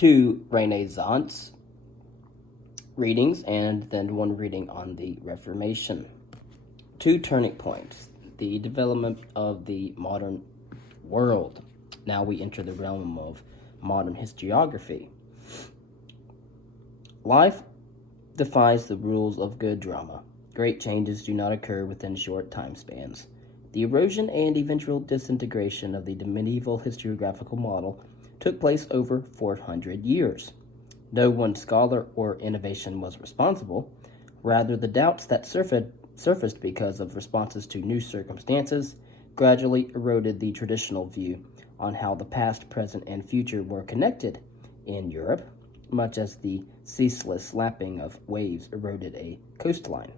two Renaissance readings and then one reading on the Reformation. Two turning points: the development of the modern world. Now we enter the realm of modern historiography. Life defies the rules of good drama. Great changes do not occur within short time spans. The erosion and eventual disintegration of the medieval historiographical model took place over 400 years. No one scholar or innovation was responsible. Rather, the doubts that surfaced because of responses to new circumstances gradually eroded the traditional view on how the past, present, and future were connected in Europe, much as the ceaseless lapping of waves eroded a coastline.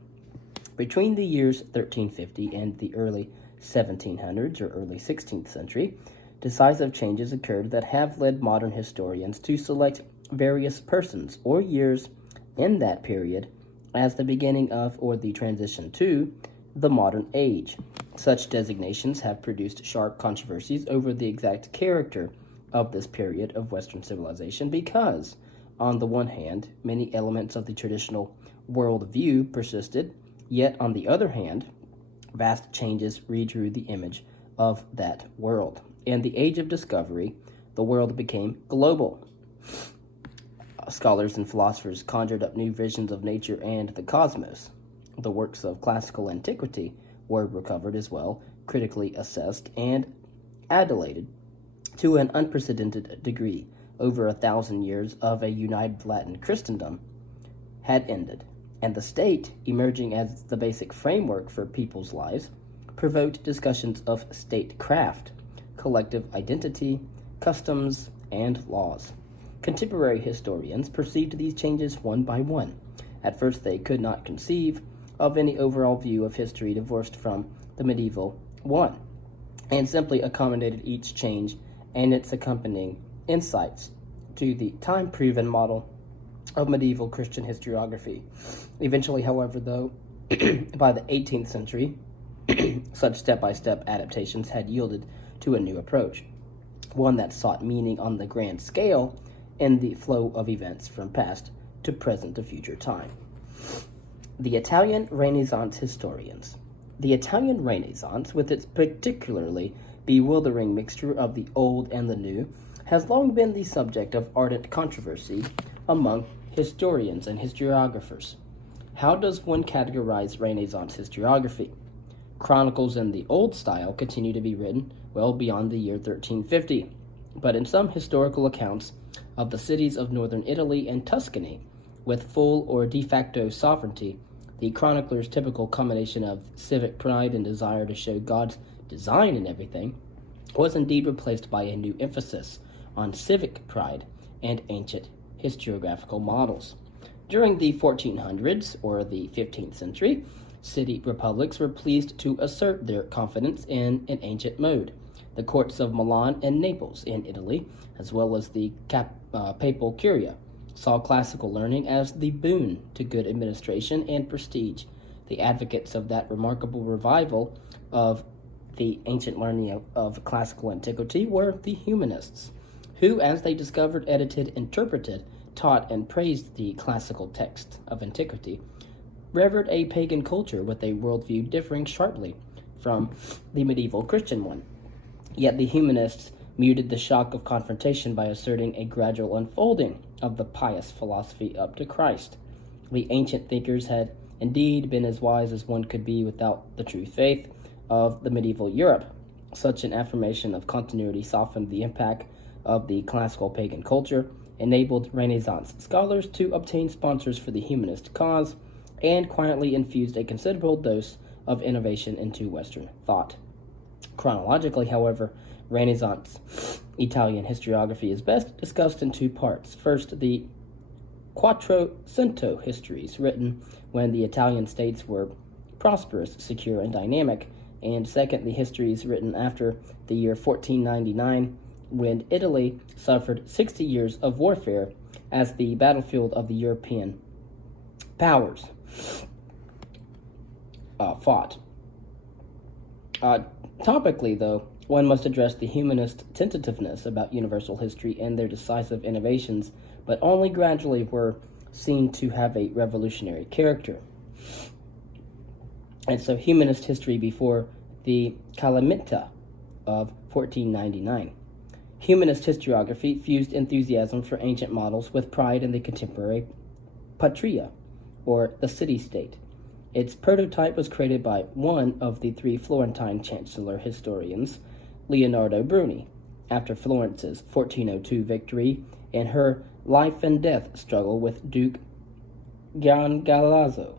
Between the years 1350 and the early 1700s or early 16th century, decisive changes occurred that have led modern historians to select various persons or years in that period as the beginning of or the transition to the modern age. Such designations have produced sharp controversies over the exact character of this period of Western civilization because, on the one hand, many elements of the traditional worldview persisted, yet on the other hand, vast changes redrew the image of that world. In the age of discovery, the world became global. Scholars and philosophers conjured up new visions of nature and the cosmos. The works of classical antiquity were recovered as well, critically assessed, and adulated to an unprecedented degree. Over 1,000 years of a united Latin Christendom had ended, and the state, emerging as the basic framework for people's lives, provoked discussions of statecraft, collective identity, customs, and laws. Contemporary historians perceived these changes one by one. At first, they could not conceive of any overall view of history divorced from the medieval one, and simply accommodated each change and its accompanying insights to the time-proven model of medieval Christian historiography. Eventually, however, though, by the 18th century, such step-by-step adaptations had yielded to a new approach, one that sought meaning on the grand scale in the flow of events from past to present to future time. The Italian Renaissance historians. The Italian Renaissance, with its particularly bewildering mixture of the old and the new, has long been the subject of ardent controversy among historians and historiographers. How does one categorize Renaissance historiography? Chronicles in the old style continue to be written well beyond the year 1350, but in some historical accounts of the cities of northern Italy and Tuscany, with full or de facto sovereignty, the chronicler's typical combination of civic pride and desire to show God's design in everything was indeed replaced by a new emphasis on civic pride and ancient historiographical models. During the 1400s or the 15th century, city republics were pleased to assert their confidence in an ancient mode. The courts of Milan and Naples in Italy, as well as the papal curia, saw classical learning as the boon to good administration and prestige. The advocates of that remarkable revival of the ancient learning of classical antiquity were the humanists, who, as they discovered, edited, interpreted, taught, and praised the classical texts of antiquity, revered a pagan culture with a worldview differing sharply from the medieval Christian one. Yet the humanists muted the shock of confrontation by asserting a gradual unfolding of the pious philosophy up to Christ. The ancient thinkers had indeed been as wise as one could be without the true faith of the medieval Europe. Such an affirmation of continuity softened the impact of the classical pagan culture, enabled Renaissance scholars to obtain sponsors for the humanist cause, and quietly infused a considerable dose of innovation into Western thought. Chronologically, however, Renaissance Italian historiography is best discussed in two parts. First, the Quattrocento histories, written when the Italian states were prosperous, secure, and dynamic, and second, the histories written after the year 1499, when Italy suffered 60 years of warfare as the battlefield of the European powers fought. Topically, though, one must address the humanist tentativeness about universal history and their decisive innovations, but only gradually were seen to have a revolutionary character. And so humanist history before the Calamita of 1499. Humanist historiography fused enthusiasm for ancient models with pride in the contemporary patria, or the city-state. Its prototype was created by one of the three Florentine chancellor historians, Leonardo Bruni, after Florence's 1402 victory in her life and death struggle with Duke Giangalazzo,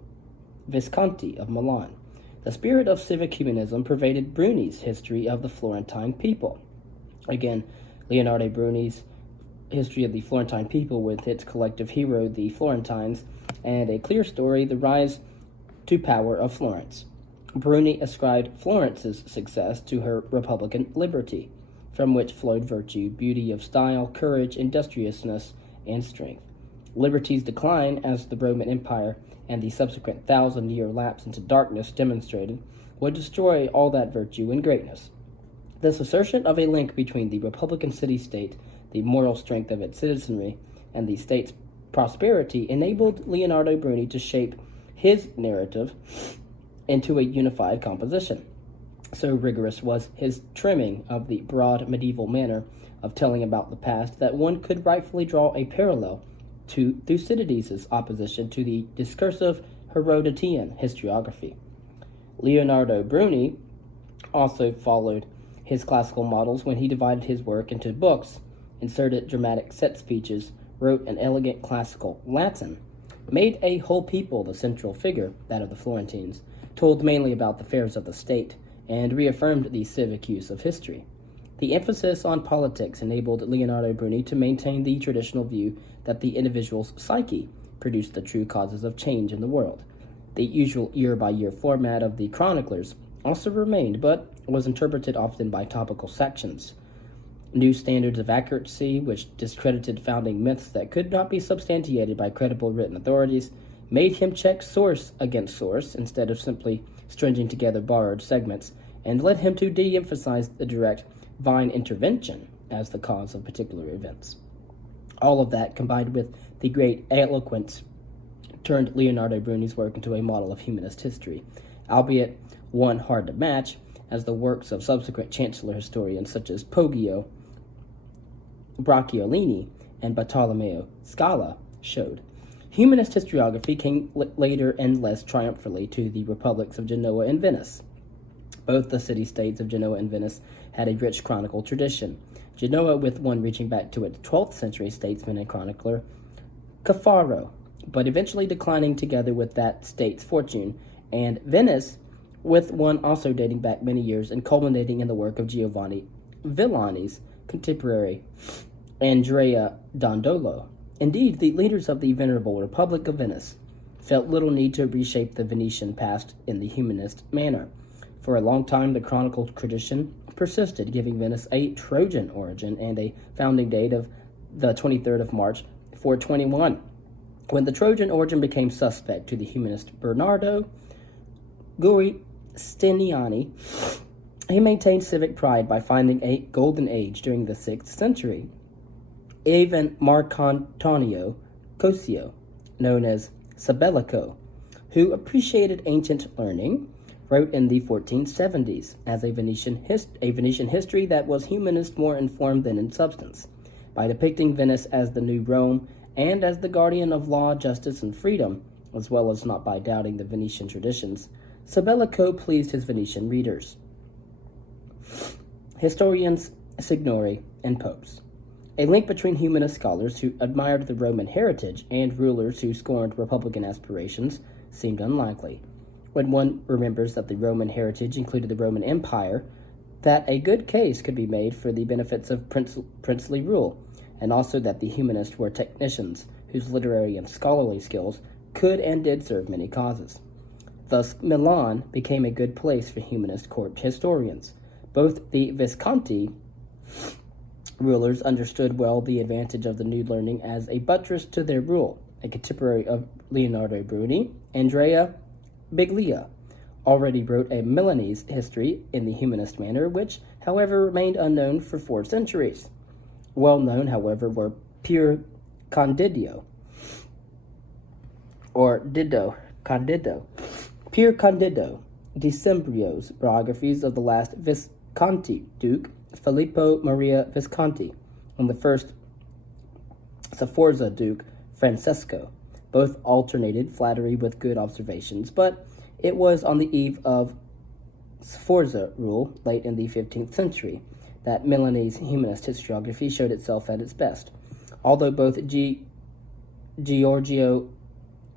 Visconti of Milan. The spirit of civic humanism pervaded Bruni's history of the Florentine people. Again, Leonardo Bruni's history of the Florentine people with its collective hero, the Florentines, and a clear story, the rise to power of Florence. Bruni ascribed Florence's success to her republican liberty, from which flowed virtue, beauty of style, courage, industriousness, and strength. Liberty's decline, as the Roman Empire and the subsequent 1,000-year lapse into darkness demonstrated, would destroy all that virtue and greatness. This assertion of a link between the republican city-state, the moral strength of its citizenry, and the state's prosperity enabled Leonardo Bruni to shape his narrative into a unified composition. So rigorous was his trimming of the broad medieval manner of telling about the past that one could rightfully draw a parallel to Thucydides' opposition to the discursive Herodotean historiography. Leonardo Bruni also followed his classical models when he divided his work into books, inserted dramatic set speeches, wrote an elegant classical Latin, made a whole people the central figure, that of the Florentines, told mainly about the affairs of the state, and reaffirmed the civic use of history. The emphasis on politics enabled Leonardo Bruni to maintain the traditional view that the individual's psyche produced the true causes of change in the world. The usual year-by-year format of the chroniclers also remained, but was interpreted often by topical sections. New standards of accuracy, which discredited founding myths that could not be substantiated by credible written authorities, made him check source against source instead of simply stringing together borrowed segments, and led him to de-emphasize the direct divine intervention as the cause of particular events. All of that, combined with the great eloquence, turned Leonardo Bruni's work into a model of humanist history, albeit one hard to match, as the works of subsequent chancellor historians such as Poggio, Bracciolini, and Bartolomeo Scala showed. Humanist historiography came later and less triumphantly to the republics of Genoa and Venice. Both the city-states of Genoa and Venice had a rich chronicle tradition, Genoa with one reaching back to its 12th century statesman and chronicler, Caffaro, but eventually declining together with that state's fortune, and Venice with one also dating back many years and culminating in the work of Giovanni Villani's contemporary, Andrea Dandolo. Indeed, the leaders of the Venerable Republic of Venice felt little need to reshape the Venetian past in the humanist manner. For a long time, the chronicle tradition persisted, giving Venice a Trojan origin and a founding date of the 23rd of March, 421. When the Trojan origin became suspect to the humanist Bernardo Giustiniani, he maintained civic pride by finding a golden age during the 6th century. Even Marcantonio Cosio, known as Sabellico, who appreciated ancient learning, wrote in the 1470s as a Venetian history that was humanist, more informed than in substance. By depicting Venice as the new Rome and as the guardian of law, justice, and freedom, as well as not by doubting the Venetian traditions, Sabellico pleased his Venetian readers. Historians, signori, and popes. A link between humanist scholars who admired the Roman heritage and rulers who scorned republican aspirations seemed unlikely. When one remembers that the Roman heritage included the Roman Empire, that a good case could be made for the benefits of princely rule, and also that the humanists were technicians whose literary and scholarly skills could and did serve many causes. Thus, Milan became a good place for humanist court historians. Both the Visconti rulers understood well the advantage of the new learning as a buttress to their rule. A contemporary of Leonardo Bruni, Andrea Biglia, already wrote a Milanese history in the humanist manner, which, however, remained unknown for 4 centuries. Well known, however, were Pier Candido, or Candido, Pier Candido, Decembrio's biographies of the last Visconti Duke, Filippo Maria Visconti, and the first Sforza Duke, Francesco. Both alternated flattery with good observations, but it was on the eve of Sforza rule, late in the 15th century, that Milanese humanist historiography showed itself at its best. Although both Giorgio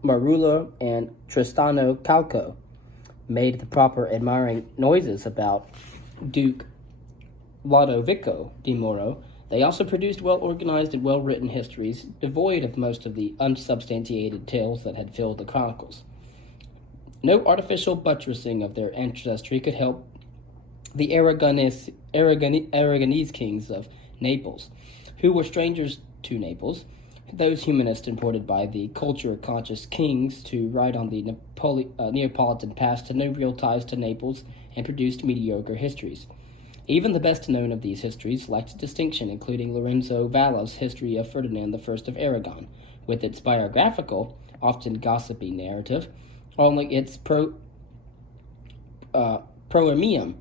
Marullo and Tristano Calco made the proper admiring noises about Duke Lodovico di Moro, they also produced well-organized and well-written histories, devoid of most of the unsubstantiated tales that had filled the chronicles. No artificial buttressing of their ancestry could help the Aragonese kings of Naples, who were strangers to Naples, those humanists imported by the culture-conscious kings to write on the Neapolitan past had no real ties to Naples and produced mediocre histories. Even the best-known of these histories lacked distinction, including Lorenzo Valla's History of Ferdinand I of Aragon, with its biographical, often gossipy narrative, only its proemium,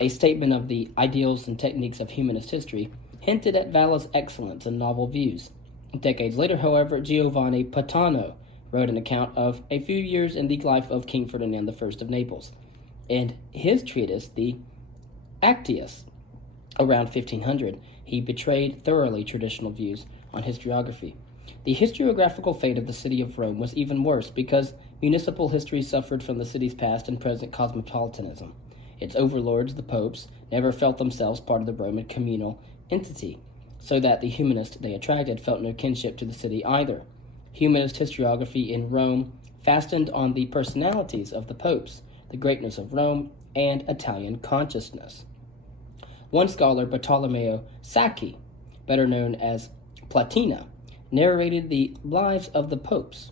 a statement of the ideals and techniques of humanist history, hinted at Valla's excellence and novel views. Decades later, however, Giovanni Patano wrote an account of a few years in the life of King Ferdinand I of Naples. In his treatise, the Actius, around 1500, he betrayed thoroughly traditional views on historiography. The historiographical fate of the city of Rome was even worse because municipal history suffered from the city's past and present cosmopolitanism. Its overlords, the popes, never felt themselves part of the Roman communal entity, so that the humanists they attracted felt no kinship to the city either. Humanist historiography in Rome fastened on the personalities of the popes, the greatness of Rome, and Italian consciousness. One scholar, Bartolomeo Sacchi, better known as Platina, narrated the lives of the popes.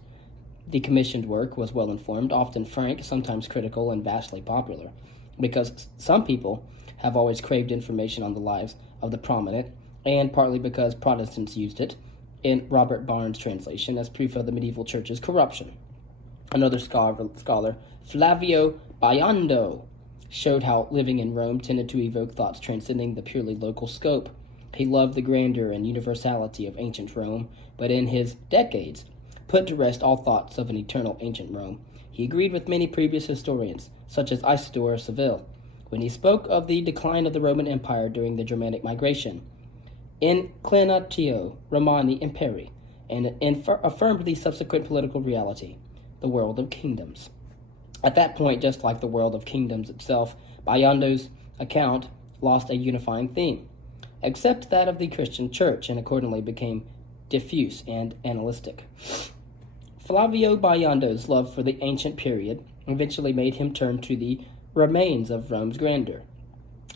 The commissioned work was well-informed, often frank, sometimes critical, and vastly popular, because some people have always craved information on the lives of the prominent, and partly because Protestants used it, in Robert Barnes' translation, as proof of the medieval church's corruption. Another scholar, Flavio Biondo, showed how living in Rome tended to evoke thoughts transcending the purely local scope. He loved the grandeur and universality of ancient Rome, but in his Decades, put to rest all thoughts of an eternal ancient Rome. He agreed with many previous historians, such as Isidore of Seville, when he spoke of the decline of the Roman Empire during the Germanic migration. Inclinatio Romani Imperi, and affirmed the subsequent political reality, the world of kingdoms. At that point, just like the world of kingdoms itself, Biando's account lost a unifying theme, except that of the Christian church, and accordingly became diffuse and analytic. Flavio Biando's love for the ancient period eventually made him turn to the remains of Rome's grandeur.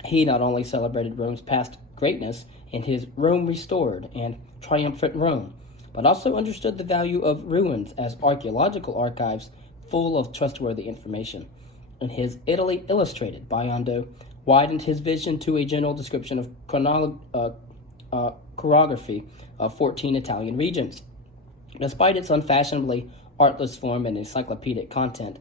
He not only celebrated Rome's past greatness in his Rome Restored and Triumphant Rome, but also understood the value of ruins as archaeological archives full of trustworthy information. In his Italy Illustrated, Biondo widened his vision to a general description of chorography of 14 Italian regions. Despite its unfashionably artless form and encyclopedic content,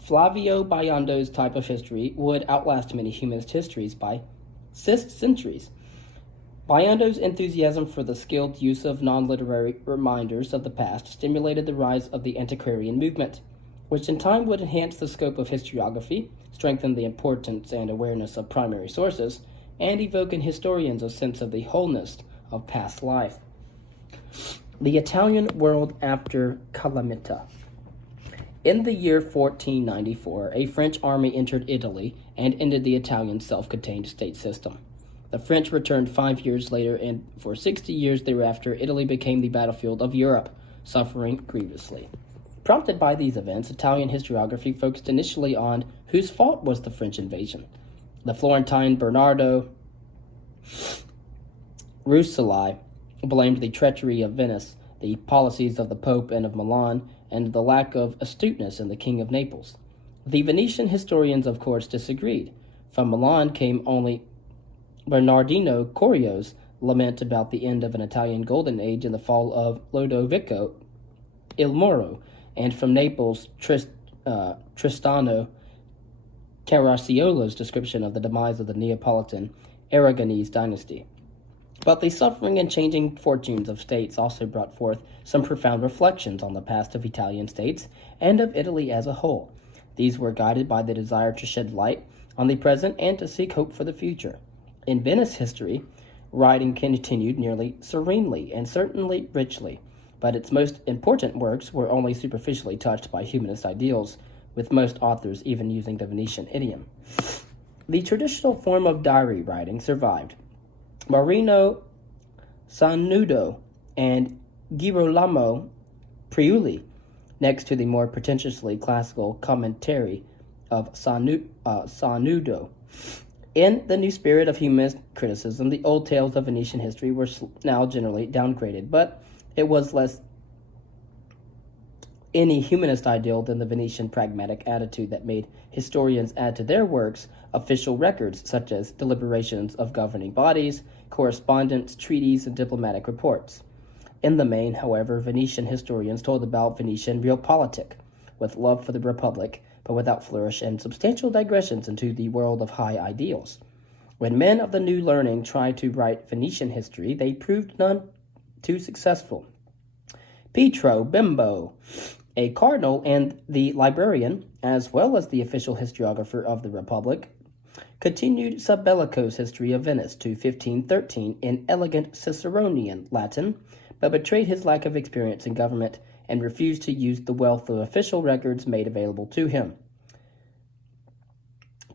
Flavio Biando's type of history would outlast many humanist histories by centuries. Biando's enthusiasm for the skilled use of non-literary reminders of the past stimulated the rise of the antiquarian movement, which in time would enhance the scope of historiography, strengthen the importance and awareness of primary sources, and evoke in historians a sense of the wholeness of past life. The Italian world after Calamita. In the year 1494, a French army entered Italy and ended the Italian self-contained state system. The French returned 5 years later, and for 60 years thereafter, Italy became the battlefield of Europe, suffering grievously. Prompted by these events, Italian historiography focused initially on whose fault was the French invasion. The Florentine Bernardo Rucellai blamed the treachery of Venice, the policies of the Pope and of Milan, and the lack of astuteness in the King of Naples. The Venetian historians, of course, disagreed. From Milan came only Bernardino Corio's lament about the end of an Italian golden age and the fall of Lodovico il Moro, and from Naples, Tristano Caracciolo's description of the demise of the Neapolitan Aragonese dynasty. But the suffering and changing fortunes of states also brought forth some profound reflections on the past of Italian states and of Italy as a whole. These were guided by the desire to shed light on the present and to seek hope for the future. In Venice history, writing continued nearly serenely and certainly richly, but its most important works were only superficially touched by humanist ideals, with most authors even using the Venetian idiom. The traditional form of diary writing survived. Marino Sanudo and Girolamo Priuli, next to the more pretentiously classical commentary of Sanudo. In the new spirit of humanist criticism, the old tales of Venetian history were now generally downgraded, but it was less any humanist ideal than the Venetian pragmatic attitude that made historians add to their works official records such as deliberations of governing bodies, correspondence, treaties, and diplomatic reports. In the main, however, Venetian historians told about Venetian realpolitik, with love for the Republic, but without flourish and substantial digressions into the world of high ideals. When men of the new learning tried to write Venetian history, they proved none too successful. Pietro Bembo, a cardinal and the librarian, as well as the official historiographer of the Republic, continued Subbellico's history of Venice to 1513 in elegant Ciceronian Latin, but betrayed his lack of experience in government and refused to use the wealth of official records made available to him.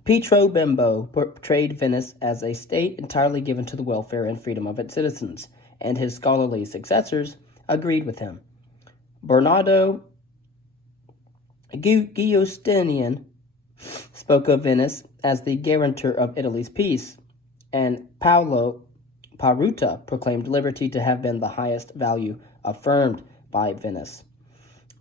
Pietro Bembo portrayed Venice as a state entirely given to the welfare and freedom of its citizens, and his scholarly successors agreed with him. Bernardo Giustinian spoke of Venice as the guarantor of Italy's peace, and Paolo Paruta proclaimed liberty to have been the highest value affirmed by Venice.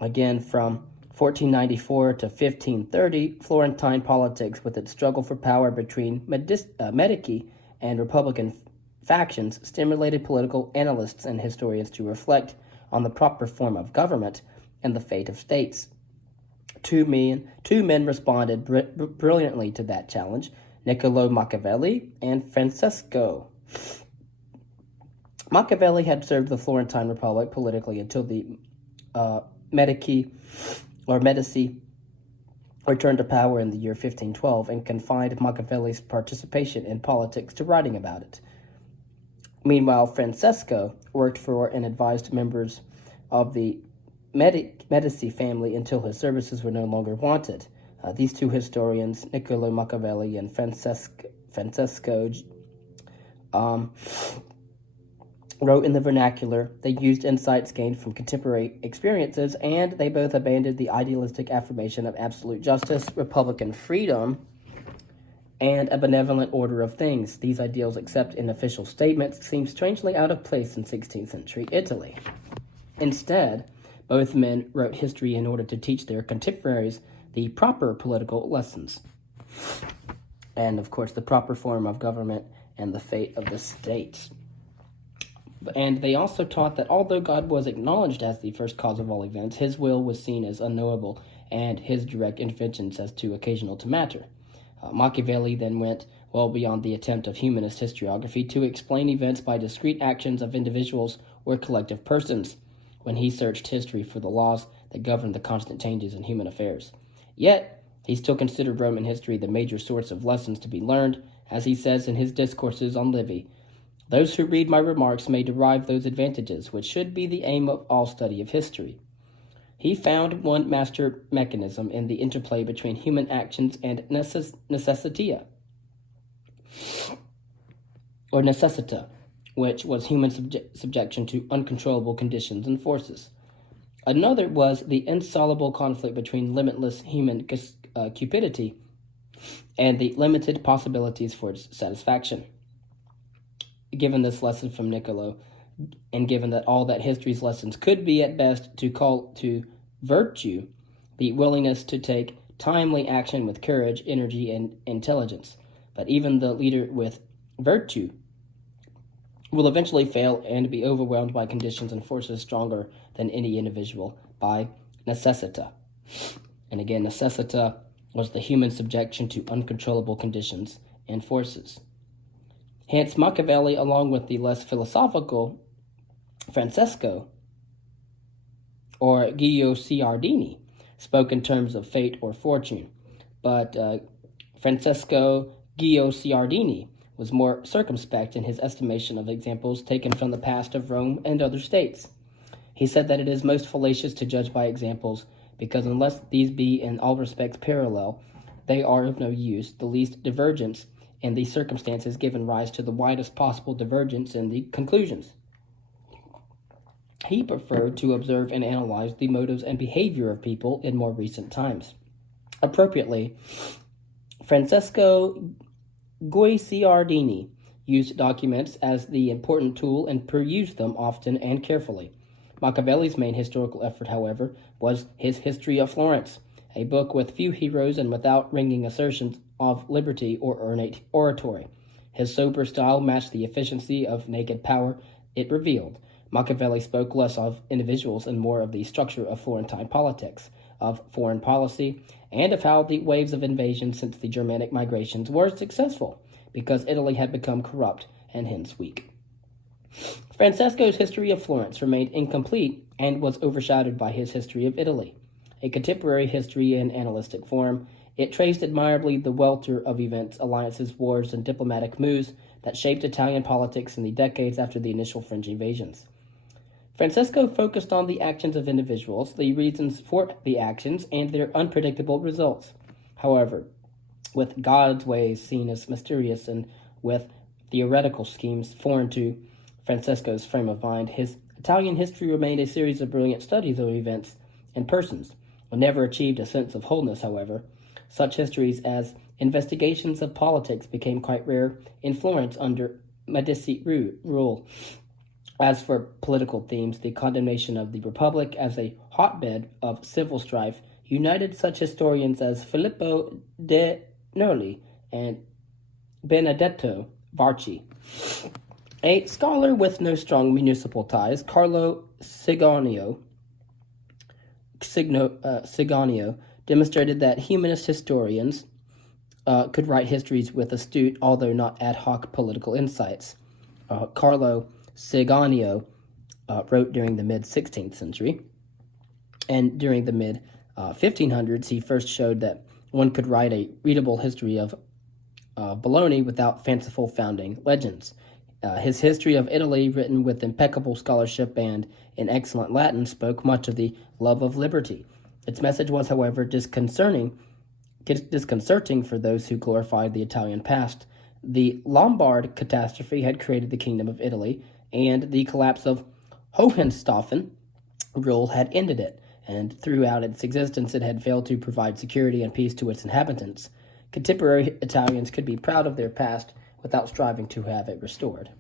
Again, from 1494 to 1530, Florentine politics, with its struggle for power between Medici and Republican factions, stimulated political analysts and historians to reflect on the proper form of government and the fate of states. Two men responded brilliantly to that challenge, Niccolo Machiavelli and Francesco. Machiavelli had served the Florentine Republic politically until the Medici returned to power in the year 1512 and confined Machiavelli's participation in politics to writing about it. Meanwhile, Francesco worked for and advised members of the Medici family until his services were no longer wanted. These two historians, Niccolo Machiavelli and Francesco, wrote in the vernacular. They used insights gained from contemporary experiences, and they both abandoned the idealistic affirmation of absolute justice, republican freedom, and a benevolent order of things. These ideals, except in official statements, seem strangely out of place in 16th century Italy. Instead, both men wrote history in order to teach their contemporaries the proper political lessons, and, of course, the proper form of government and the fate of the state. And they also taught that although God was acknowledged as the first cause of all events, his will was seen as unknowable, and his direct interventions as too occasional to matter. Machiavelli then went well beyond the attempt of humanist historiography to explain events by discrete actions of individuals or collective persons, when he searched history for the laws that governed the constant changes in human affairs. Yet, he still considered Roman history the major source of lessons to be learned, as he says in his discourses on Livy. Those who read my remarks may derive those advantages, which should be the aim of all study of history. He found one master mechanism in the interplay between human actions and necessita, which was human subjection to uncontrollable conditions and forces. Another was the insoluble conflict between limitless human cupidity and the limited possibilities for its satisfaction. Given this lesson from Niccolo, and given that all that history's lessons could be at best to call to virtue, the willingness to take timely action with courage, energy, and intelligence. But even the leader with virtue will eventually fail and be overwhelmed by conditions and forces stronger than any individual by necessita. And again, necessita was the human subjection to uncontrollable conditions and forces. Hence, Machiavelli, along with the less philosophical Francesco or Guido Ciardini, spoke in terms of fate or fortune, but Francesco Guido Ciardini was more circumspect in his estimation of examples taken from the past of Rome and other states. He said that it is most fallacious to judge by examples, because unless these be in all respects parallel, they are of no use. The least divergence in the circumstances given rise to the widest possible divergence in the conclusions. He preferred to observe and analyze the motives and behavior of people in more recent times. Appropriately, Francesco Guicciardini used documents as the important tool and perused them often and carefully. Machiavelli's main historical effort, however, was his History of Florence, a book with few heroes and without ringing assertions of liberty or ornate oratory. His sober style matched the efficiency of naked power it revealed. Machiavelli spoke less of individuals and more of the structure of Florentine politics, of foreign policy, and of how the waves of invasion since the Germanic migrations were successful, because Italy had become corrupt and hence weak. Francesco's History of Florence remained incomplete and was overshadowed by his History of Italy. A contemporary history in analytic form, it traced admirably the welter of events, alliances, wars, and diplomatic moves that shaped Italian politics in the decades after the initial French invasions. Francesco focused on the actions of individuals, the reasons for the actions, and their unpredictable results. However, with God's ways seen as mysterious and with theoretical schemes foreign to Francesco's frame of mind, his Italian history remained a series of brilliant studies of events and persons. It never achieved a sense of wholeness, however. Such histories as investigations of politics became quite rare in Florence under Medici rule. As for political themes, the condemnation of the Republic as a hotbed of civil strife united such historians as Filippo de Noli and Benedetto Varchi. A scholar with no strong municipal ties, Carlo Ciganio, demonstrated that humanist historians could write histories with astute, although not ad hoc, political insights. Carlo Ciganio wrote during the mid-16th century, and during the mid-1500s, he first showed that one could write a readable history of Bologna without fanciful founding legends. His History of Italy, written with impeccable scholarship and in excellent Latin, spoke much of the love of liberty. Its message was, however, disconcerting for those who glorified the Italian past. The Lombard catastrophe had created the Kingdom of Italy, and the collapse of Hohenstaufen rule had ended it, and throughout its existence it had failed to provide security and peace to its inhabitants. Contemporary Italians could be proud of their past without striving to have it restored.